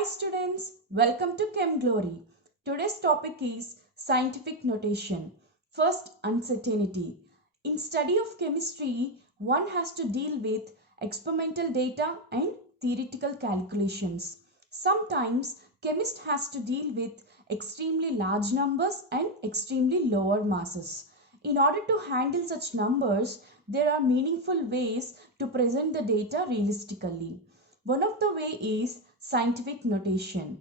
Hi students, welcome to Chem Glory. Today's topic is scientific notation. First, uncertainty. In study of chemistry, one has to deal with experimental data and theoretical calculations. Sometimes chemist has to deal with extremely large numbers and extremely lower masses. In order to handle such numbers, there are meaningful ways to present the data realistically. One of the way is scientific notation.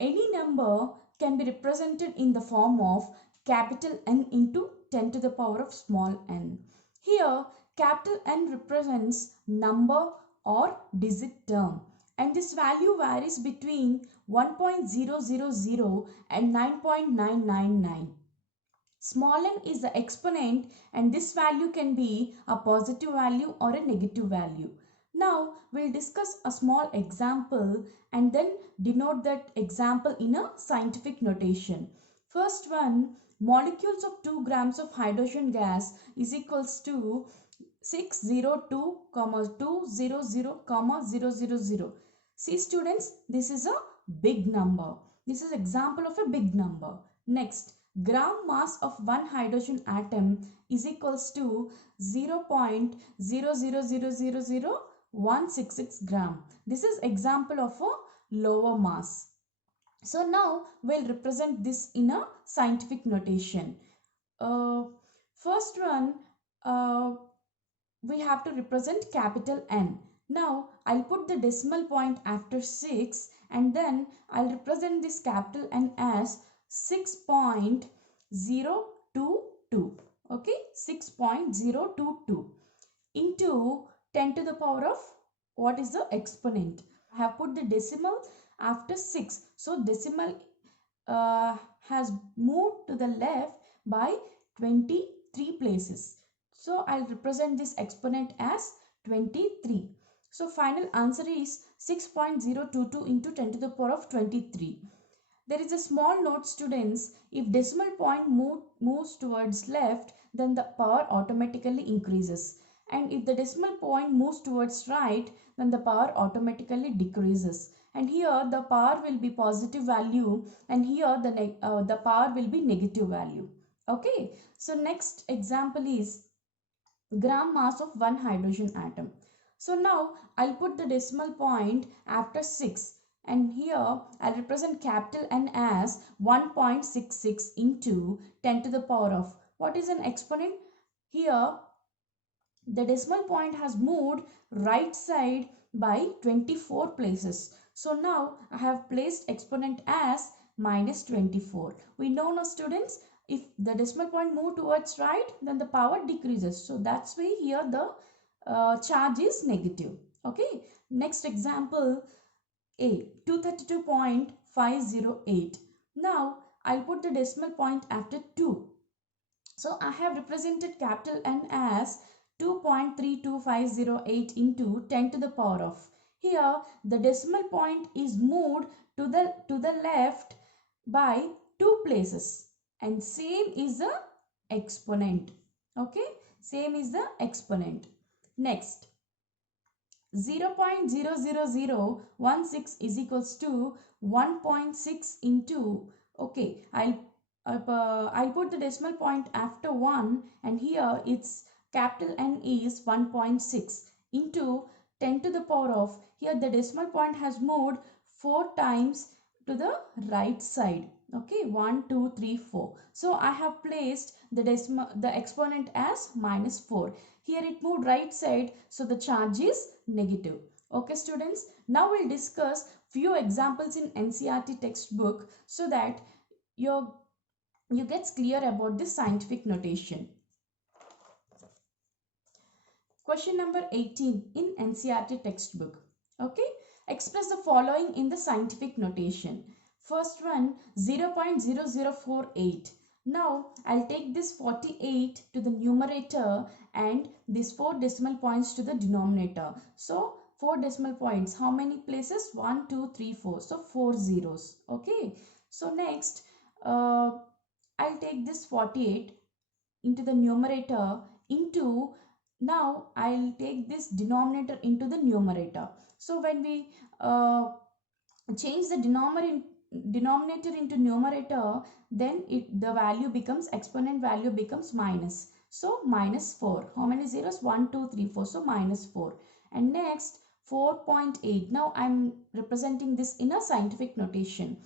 Any number can be represented in the form of capital N into 10 to the power of small n. Here, capital N represents number or digit term, and this value varies between 1.000 and 9.999. Small n is the exponent, and this value can be a positive value or a negative value. Now we'll discuss a small example and then denote that example in a scientific notation. First one, molecules of 2 grams of hydrogen gas is equals to 602, 200, 000. See students, this is a big number. This is example of a big number. Next, gram mass of one hydrogen atom is equals to 0.0000166 gram. This is example of a lower mass. So now we'll represent this in a scientific notation. First one, we have to represent capital N. Now I'll put the decimal point after 6 and then I'll represent this capital N as 6.022. Okay, 6.022 into 10 to the power of what is the exponent. I have put the decimal after 6. So decimal has moved to the left by 23 places. So I'll represent this exponent as 23. So final answer is 6.022 into 10 to the power of 23. There is a small note students, if decimal point moves towards left, then the power automatically increases. And if the decimal point moves towards right, then the power automatically decreases. And here the power will be positive value and here the power will be negative value. Okay, so next example is gram mass of one hydrogen atom. So now I'll put the decimal point after 6 and here I'll represent capital N as 1.66 into 10 to the power of what is an exponent. Here the decimal point has moved right side by 24 places. So now I have placed exponent as minus 24. We know now students, if the decimal point move towards right, then the power decreases. So that's why here the charge is negative. Okay, next example A, 232.508. Now I'll put the decimal point after 2. So I have represented capital N as 2.32508 into 10 to the power of. Here the decimal point is moved to the left by 2 places and same is the exponent. Okay, same is the exponent. Next, 0.00016 is equals to 1.6 into, okay, I'll put the decimal point after 1 and here its capital N is 1.6 into 10 to the power of, here the decimal point has moved 4 times to the right side. Okay, 1, 2, 3, 4. So I have placed the exponent as minus 4. Here it moved right side, so the charge is negative. Okay students, now we'll discuss few examples in NCERT textbook so that you get clear about this scientific notation. Question number 18 in NCERT textbook. Okay, express the following in the scientific notation. First one, 0.0048. Now I'll take this 48 to the numerator and this 4 decimal points to the denominator. So 4 decimal points, how many places? 1, 2, 3, 4. So 4 zeros. Okay, so next I'll take this 48 into the numerator into, now I'll take this denominator into the numerator. So when we change the denominator into numerator, then the value becomes, exponent value becomes minus. So minus 4. How many zeros? 1, 2, 3, 4. So minus 4. And next 4.8. Now I'm representing this in a scientific notation.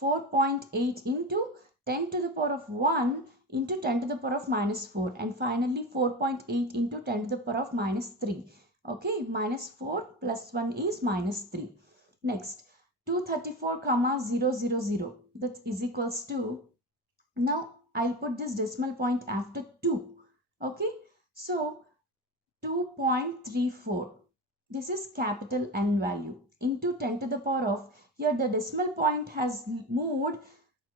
4.8 into 10 to the power of 1 into 10 to the power of minus 4. And finally 4.8 into 10 to the power of minus 3. Okay, minus 4 plus 1 is minus 3. Next, 234 comma 000, that is equals to, now I'll put this decimal point after 2. Okay, so 2.34, this is capital N value, into 10 to the power of, here the decimal point has moved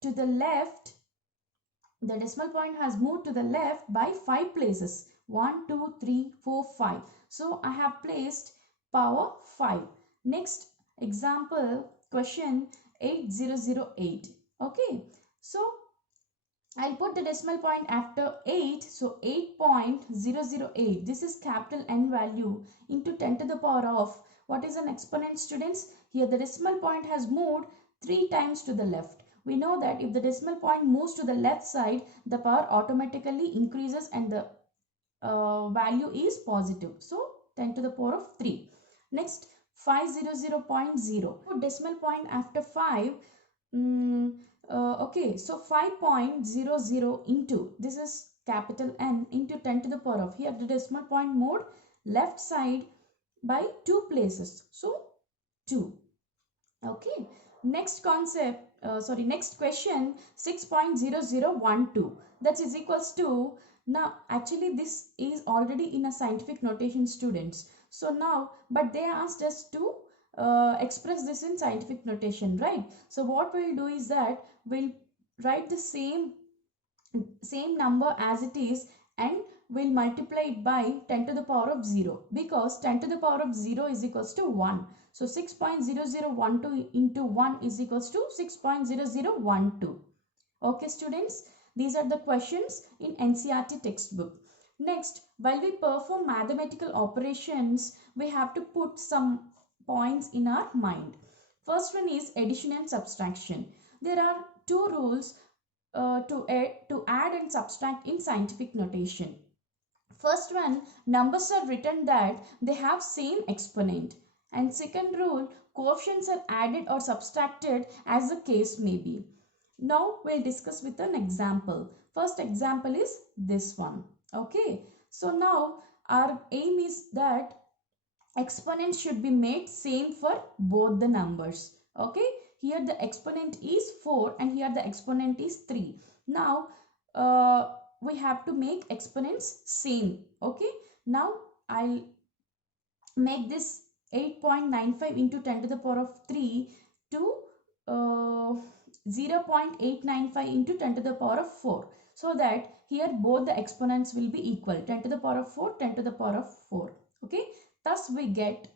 to the left, the decimal point has moved to the left by 5 places, 1 2 3 4 5. So I have placed power 5. Next example, question 8008. Okay, so I'll put the decimal point after 8. So 8.008, this is capital N value, into 10 to the power of, what is an exponent, students? Here the decimal point has moved 3 times to the left. We know that if the decimal point moves to the left side, the power automatically increases and the value is positive. So 10 to the power of 3. Next 500.0. Put decimal point after 5. Okay, so 5.00 into, this is capital N, into 10 to the power of, here the decimal point moved left side by 2 places. So 2. Okay, next concept, next question, 6.0012, that is equals to, now actually this is already in a scientific notation, students. So now, but they asked us to express this in scientific notation, right? So what we'll do is that we'll write the same number as it is, and we'll multiply it by 10 to the power of 0, because 10 to the power of 0 is equals to 1. So 6.0012 into 1 is equals to 6.0012. Okay, students, these are the questions in NCERT textbook. Next, while we perform mathematical operations, we have to put some points in our mind. First one is addition and subtraction. There are two rules to add and subtract in scientific notation. First one, numbers are written that they have same exponent. And second rule, coefficients are added or subtracted as the case may be. Now we'll discuss with an example. First example is this one. Okay. So now our aim is that exponents should be made same for both the numbers. Okay, here the exponent is 4 and here the exponent is 3. Now we have to make exponents same. Okay, now I'll make this 8.95 into 10 to the power of 3 to 0.895 into 10 to the power of 4, so that here both the exponents will be equal, 10 to the power of 4, 10 to the power of 4. Okay, thus we get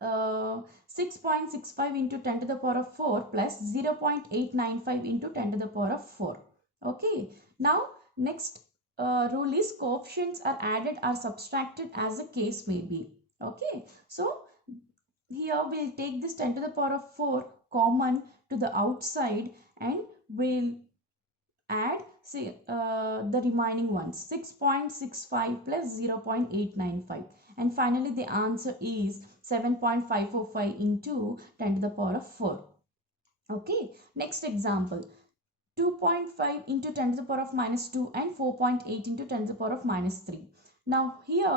6.65 into 10 to the power of 4 plus 0.895 into 10 to the power of 4. Okay, now next rule is coefficients are added or subtracted as the case may be. Okay, so here we'll take this 10 to the power of 4 common to the outside, and we'll add the remaining ones, 6.65 plus 0.895, and finally the answer is 7.545 into 10 to the power of 4. Okay, next example, 2.5 into 10 to the power of minus 2 and 4.8 into 10 to the power of minus 3. Now here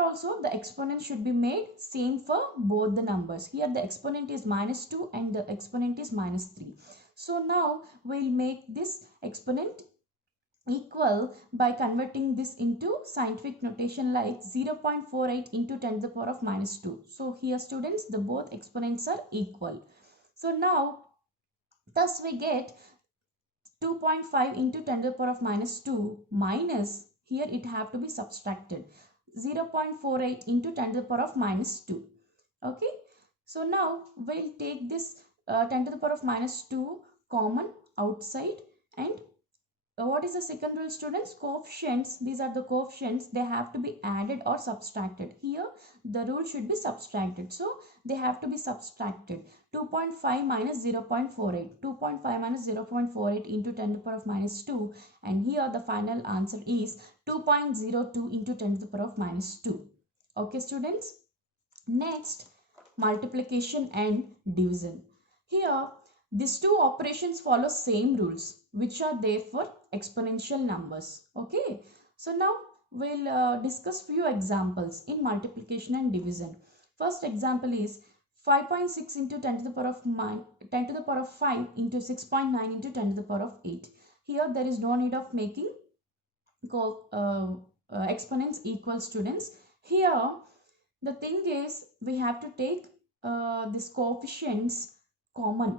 also the exponent should be made same for both the numbers. Here the exponent is minus 2 and the exponent is minus 3. So now we'll make this exponent equal by converting this into scientific notation like 0.48 into 10 to the power of minus 2. So here students, the both exponents are equal. So now thus we get 2.5 into 10 to the power of minus 2 minus, here it have to be subtracted, 0.48 into 10 to the power of minus 2. Okay, so now we'll take this 10 to the power of minus 2 common outside, and what is the second rule, students? Coefficients, these are the coefficients, they have to be added or subtracted. Here the rule should be subtracted, so they have to be subtracted. 2.5 minus 0.48, 2.5 minus 0.48 into 10 to the power of minus 2, and here the final answer is 2.02 into 10 to the power of minus 2. Okay students, next, multiplication and division. Here these two operations follow same rules which are there for exponential numbers. Okay, so now we'll discuss few examples in multiplication and division. First example is 5.6 into 10 to the power of 10 to the power of 5 into 6.9 into 10 to the power of 8. Here there is no need of making exponents equal, students. Here the thing is we have to take this coefficients common.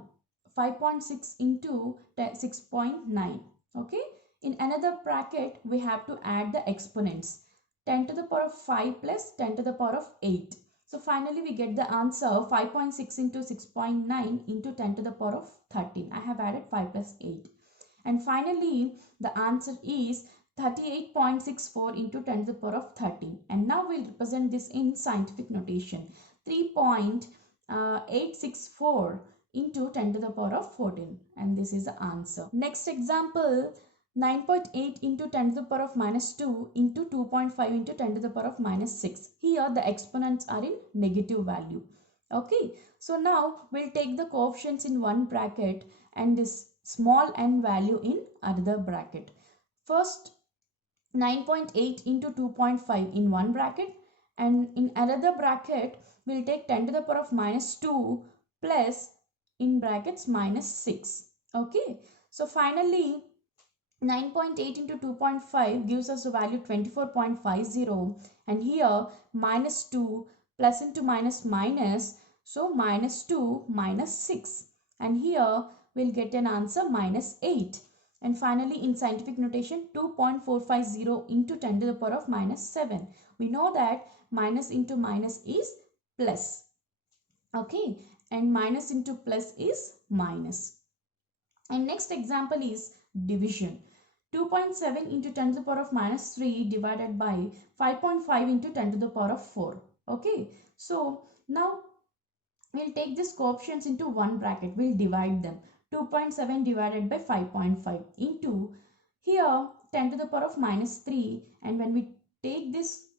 5.6 into 6.9. Okay, in another bracket we have to add the exponents, 10 to the power of 5 plus 10 to the power of 8. So finally we get the answer 5.6 into 6.9 into 10 to the power of 13. I have added 5 plus 8. And finally the answer is 38.64 into 10 to the power of 13. And now we'll represent this in scientific notation. 3.864 into 10 to the power of 14. And this is the answer. Next example, 9.8 into 10 to the power of minus 2 into 2.5 into 10 to the power of minus 6. Here the exponents are in negative value. Okay, so now we'll take the coefficients in one bracket and this small n value in another bracket. First, 9.8 into 2.5 in one bracket, and in another bracket we'll take 10 to the power of minus 2 plus in brackets minus 6. Okay, so finally 9.8 into 2.5 gives us a value 24.50, and here minus 2 plus into minus minus, so minus 2 minus 6, and here we'll get an answer minus 8. And finally in scientific notation, 2.450 into 10 to the power of minus 7. We know that minus into minus is plus. Okay, and minus into plus is minus. And next example is division. 2.7 into 10 to the power of minus 3 divided by 5.5 into 10 to the power of 4. Okay, so now we'll take these coefficients into one bracket. We'll divide them. 2.7 divided by 5.5 into here 10 to the power of minus 3, and when we take this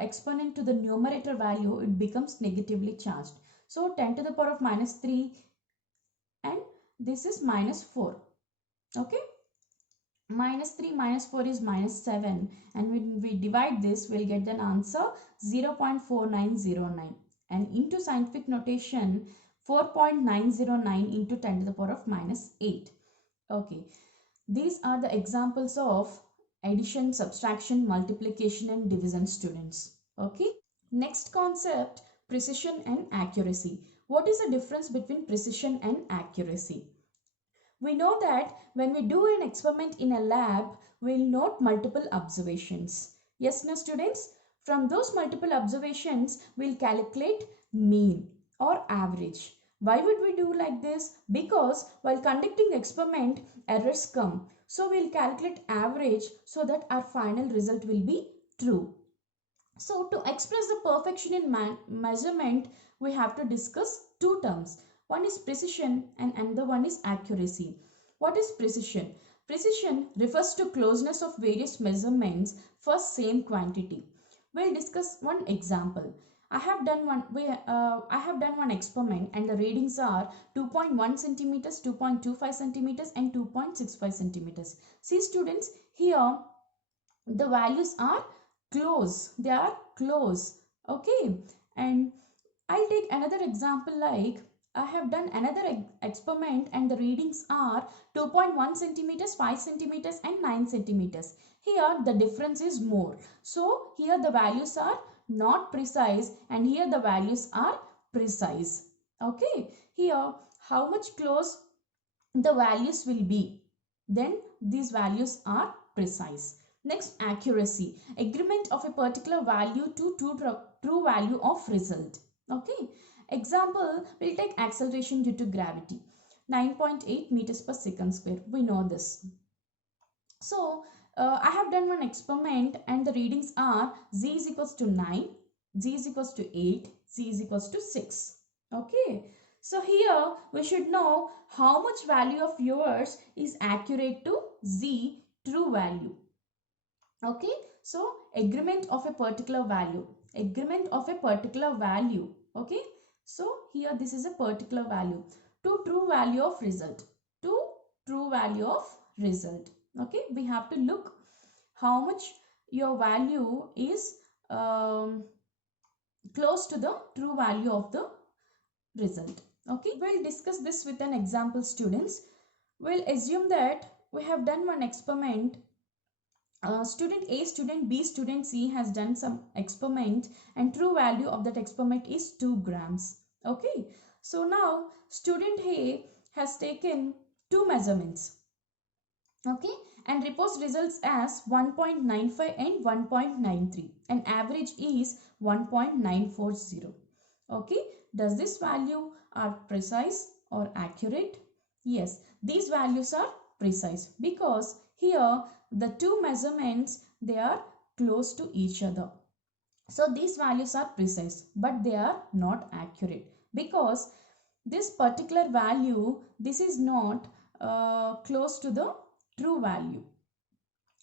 exponent to the numerator value, it becomes negatively charged. So 10 to the power of minus 3 and this is minus 4. Okay, minus 3 minus 4 is minus 7, and when we divide this we'll get an answer 0.4909, and into scientific notation 4.909 into 10 to the power of minus 8. Okay, these are the examples of addition, subtraction, multiplication and division, students. Okay, next concept, precision and accuracy. What is the difference between precision and accuracy? We know that when we do an experiment in a lab, we'll note multiple observations. Yes, no students? From those multiple observations, we'll calculate mean or average. Why would we do like this? Because while conducting experiment, errors come. So we'll calculate average so that our final result will be true. So to express the perfection in measurement, we have to discuss two terms. One is precision and another one is accuracy. What is precision? Precision refers to closeness of various measurements for same quantity. We'll discuss one example. I have done one experiment and the readings are 2.1 centimeters, 2.25 centimeters and 2.65 centimeters. See students, here the values are close. They are close. Okay, and I'll take another example like I have done another experiment and the readings are 2.1 centimeters, 5 centimeters and 9 centimeters. Here the difference is more. So here the values are not precise and here the values are precise. Okay, here how much close the values will be, then these values are precise. Next, accuracy. Agreement of a particular value to true value of result. Okay. Example, we'll take acceleration due to gravity. 9.8 meters per second square. We know this. So I have done one experiment and the readings are z is equals to 9, z is equals to 8, z is equals to 6. Okay. So here we should know how much value of yours is accurate to z true value. Okay. So agreement of a particular value. Agreement of a particular value. Okay. So here this is a particular value to true value of result. To true value of result. Okay. We have to look how much your value is close to the true value of the result. Okay. We'll discuss this with an example, students. We'll assume that we have done one experiment. Student A, student B, student C has done some experiment and true value of that experiment is 2 grams. Okay. So now student A has taken two measurements. Okay, and reports results as 1.95 and 1.93 and average is 1.940. Okay, does this value are precise or accurate? Yes, these values are precise because here the two measurements, they are close to each other. So these values are precise but they are not accurate because this particular value, this is not close to the true value.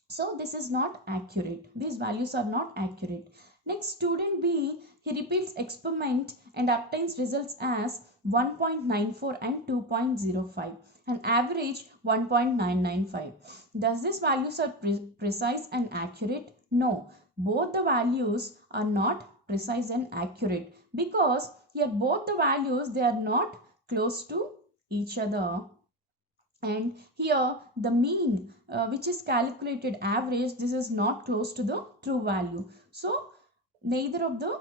So this is not accurate. These values are not accurate. Next, student B, he repeats experiment and obtains results as 1.94 and 2.05 and average 1.995. Does these values are precise and accurate? No, both the values are not precise and accurate because here both the values, they are not close to each other. And here the mean which is calculated average, this is not close to the true value. So neither of the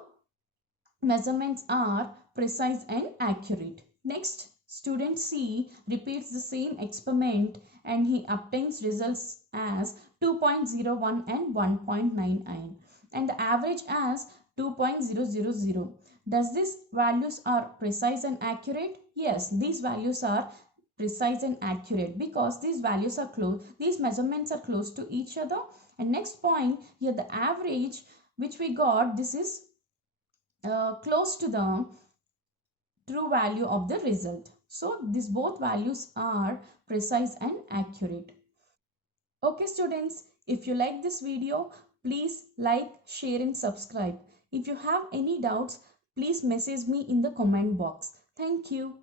measurements are precise and accurate. Next, student C repeats the same experiment and he obtains results as 2.01 and 1.99 and the average as 2.000. Does these values are precise and accurate? Yes, these values are precise and accurate because these values are close, these measurements are close to each other. And next point here, the average which we got, this is close to the true value of the result. So these both values are precise and accurate. Okay students, if you like this video, please like, share and subscribe. If you have any doubts, please message me in the comment box. Thank you.